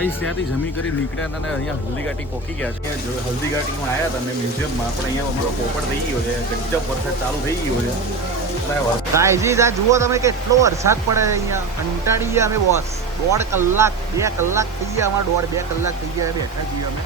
Guys ત્યાંથી જમી કરી નીકળ્યા અને અહીંયા હલ્દીઘાટી પહોંચી ગયા છે. જો હલ્દીઘાટીમાં આવ્યા હતા અને મ્યુઝિયમમાં પણ અહીંયા અમારો પોપટ થઈ ગયો છે. ગજબ વરસાદ ચાલુ થઈ ગયો છે. ગાઈસ આ જુઓ તમે કેટલો વરસાદ પડે છે અહીંયા. કંટાળી ગયા અમે બોસ. 1.5 કલાક 2 કલાક થઈ ગયા. અમારા 1.5 2 કલાક થઈ ગયા બેઠા છીએ અમે.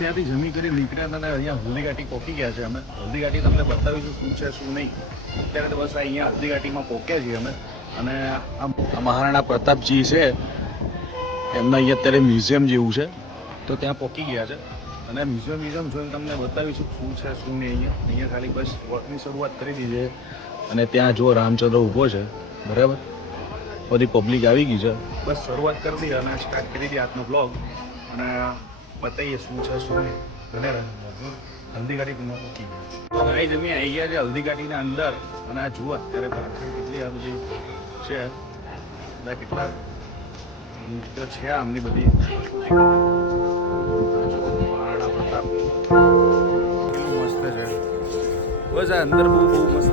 ત્યાંથી જમી કરી નીકળ્યા અને અહીંયા હલ્દીઘાટી પહોંચી ગયા છે અમે. હલ્દીઘાટી તમને બતાવીશું શું છે શું નહીં. અત્યારે તો બસ અહીંયા હલ્દીઘાટીમાં પહોંચ્યા છીએ અમે. અને આ મહારાણા પ્રતાપજી છે એમના અહીંયા અત્યારે મ્યુઝિયમ જેવું છે તો ત્યાં પહોંચી ગયા છે. અને મ્યુઝિયમ જોઈને તમને બતાવીશું શું છે શું નહીં. અહીંયા ખાલી બસ વર્કની શરૂઆત કરી દીધી છે. અને ત્યાં જો રામચંદ્ર ઊભો છે બરાબર. બધી પબ્લિક આવી ગઈ છે. બસ શરૂઆત કરી દીધી અને સ્ટાર્ટ કરી દીધી આજનો બ્લોગ. અને બતાવીએ શું છે શું નહીં. હલ્દીઘાટી મૂકી તો ગાઈ જમી આવી ગયા છે હલ્દીઘાટીના અંદર. અને આ જુઓ અત્યારે કેટલી આ બધી છે બધા કેટલા છે આમની બધી મહારાણા પ્રતાપ કેટલું મસ્ત છે. બસ આ અંદર બહુ મસ્ત.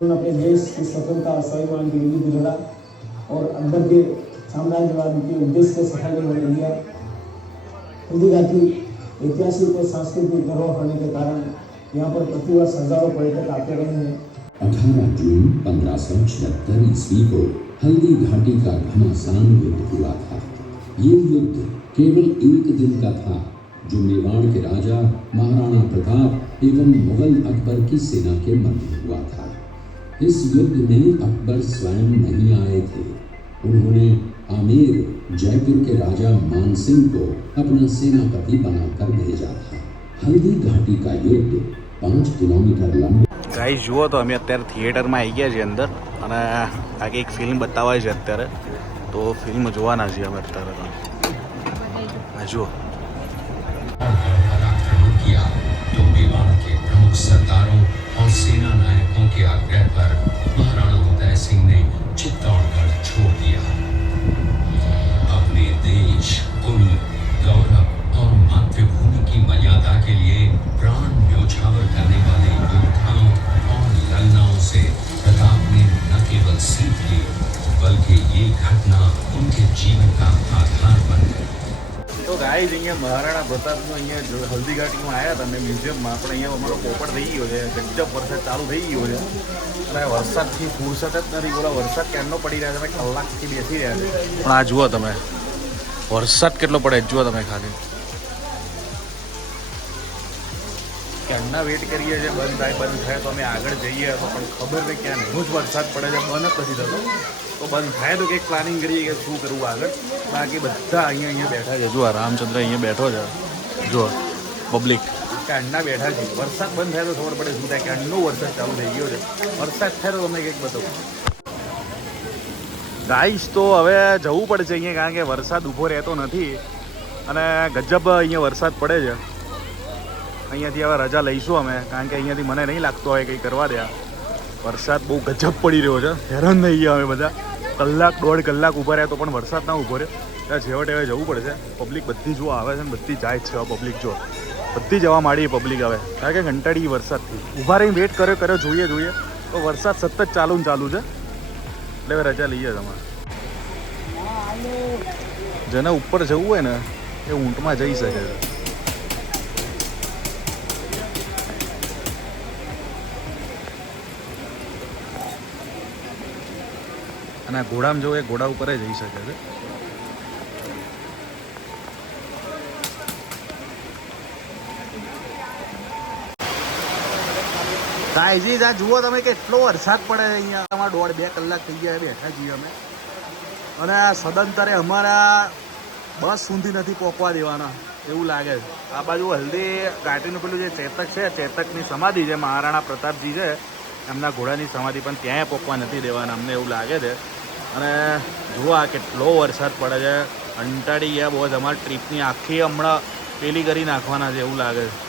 अपने देश की स्वतंत्रता और स्वाभिमान के लिए भी लड़ा और अंदर के साम्राज्यवाद के उद्देश्य को सफल नहीं होने दिया। हल्दीघाटी ऐतिहासिक और सांस्कृतिक धरोहर होने के कारण यहाँ पर प्रतिवर्ष हजारों पर्यटक आते रहे हैं। 18 जून 1576 ईस्वी को हल्दी घाटी का घमासान युद्ध हुआ था। ये युद्ध केवल एक दिन का था जो मेवाड़ के राजा महाराणा प्रताप एवं मुगल अकबर की सेना के मध्य हुआ था। इस युद्ध में अकबर स्वयं नहीं आए थे। उन्होंने आमेर जयपुर के राजा मानसिंह को अपना सेनापति बनाकर भेजा था। हल्दी घाटी का युद्ध 5 किलोमीटर लंबा। ગાઈસ જુઓ તો અમે અત્યારે થિયેટરમાં આવી ગયા છીએ અંદર અને આગે એક ફિલ્મ બતાવાય છે અત્યારે, તો ફિલ્મ જોવાના છીએ અમે અત્યારે. તો જુઓ. आक्रमण किया तो मेवाड़ के प्रमुख सरदारों और सेना नायकों के आग्रह पर महाराणा उदय सिंह ने चित्तौड़गढ़ छोड़ दिया। अपने देश, कुल, गौरव और मातृभूमि की मर्यादा के लिए प्राण न्योछावर करने वाले योद्धाओं और ललनाओं से प्रताप ने न केवल सीख ली बल्कि ये घटना उनके जीवन का आधार बन गई। તો ગાઈસ અહીંયા મહારાણા પ્રતાપનું અહીંયા હલ્દી ઘાટીમાં આવ્યા હતા અમે મ્યુઝિયમમાં, પણ અહીંયા અમારો પોપટ થઈ ગયો છે. ગજબ વરસાદ ચાલુ થઈ ગયો છે અને વરસાદથી ફુરસત જ નથી. બોલો વરસાદ કેમનો પડી રહ્યા છે, કલાકથી બેસી રહ્યા છે. પણ આ જુઓ તમે વરસાદ કેટલો પડે જુઓ તમે ખાલી. ક્યારના વેટ કરીએ છીએ બંધ થાય તો અમે આગળ જઈએ તો પણ ખબર નહીં ક્યાં નહીં જ વરસાદ પડે છે, બંધ જ નથી થતો. તો બંધ થાય તો કંઈક પ્લાનિંગ કરીએ કે શું કરવું આગળ. બાકી બધા અહીંયા બેઠા છે. જુઓ રામચંદ્ર અહીંયા બેઠો છે, જુઓ પબ્લિક ક્યારના બેઠા છે. વરસાદ બંધ થાય તો ખબર પડે શું થાય. ક્યારનો વરસાદ ચાલુ થઈ ગયો છે. વરસાદ થાય તો તમને કંઈક બતાવું. ગાઈસ તો હવે જવું પડશે અહીંયા, કારણ કે વરસાદ ઊભો રહેતો નથી અને ગજબ અહીંયા વરસાદ પડે છે. અહીંયાથી હવે રજા લઈશું અમે, કારણ કે અહીંયાથી મને નહીં લાગતો હોય કંઈ કરવા દે. વરસાદ બહુ ગજબ પડી રહ્યો છે, હેરાન થઈ ગયા અમે બધા. કલાક 1.5 કલાક ઊભા રહ્યા તો પણ વરસાદ ના ઊભો રહ્યો. ત્યાં છેવટે હવે જવું પડશે. પબ્લિક બધી જો આવે છે ને બધી જાય જ છે. પબ્લિક જો બધી જવા માંડી પબ્લિક હવે, કારણ કે કંટાળી વરસાદથી. ઊભા રહીને વેટ કર્યો જોઈએ તો વરસાદ સતત ચાલુ છે. એટલે હવે રજા લઈએ તમારે. જેને ઉપર જવું હોય ને એ ઊંટમાં જઈ શકે છે. અને ઘોડામાં જવું એ ઘોડા ઉપર જઈ શકે છે. ગાઈઝ આ જુઓ તમે કેટલો વરસાદ પડે છે અહીંયા. અમારે 1.5-2 કલાક થઈ ગયા બેઠા છીએ અમે, અને આ સદંતરે અમારા બસ સુધી નથી પહોંચવા દેવાના એવું લાગે છે. આ બાજુ હલ્દી ઘાટીનું પેલું જે ચેતક છે, ચેતકની સમાધિ છે, મહારાણા પ્રતાપજી છે એમના ઘોડાની સમાધિ, પણ ત્યાં પહોંચવા નથી દેવાના અમને એવું લાગે છે. અને જુઓ આ કેટલો વરસાદ પડે છે. કંટાળી ગયા બહુ જ. અમારી ટ્રીપની આખી હમણાં પેલી કરી નાખવાના છે એવું લાગે છે.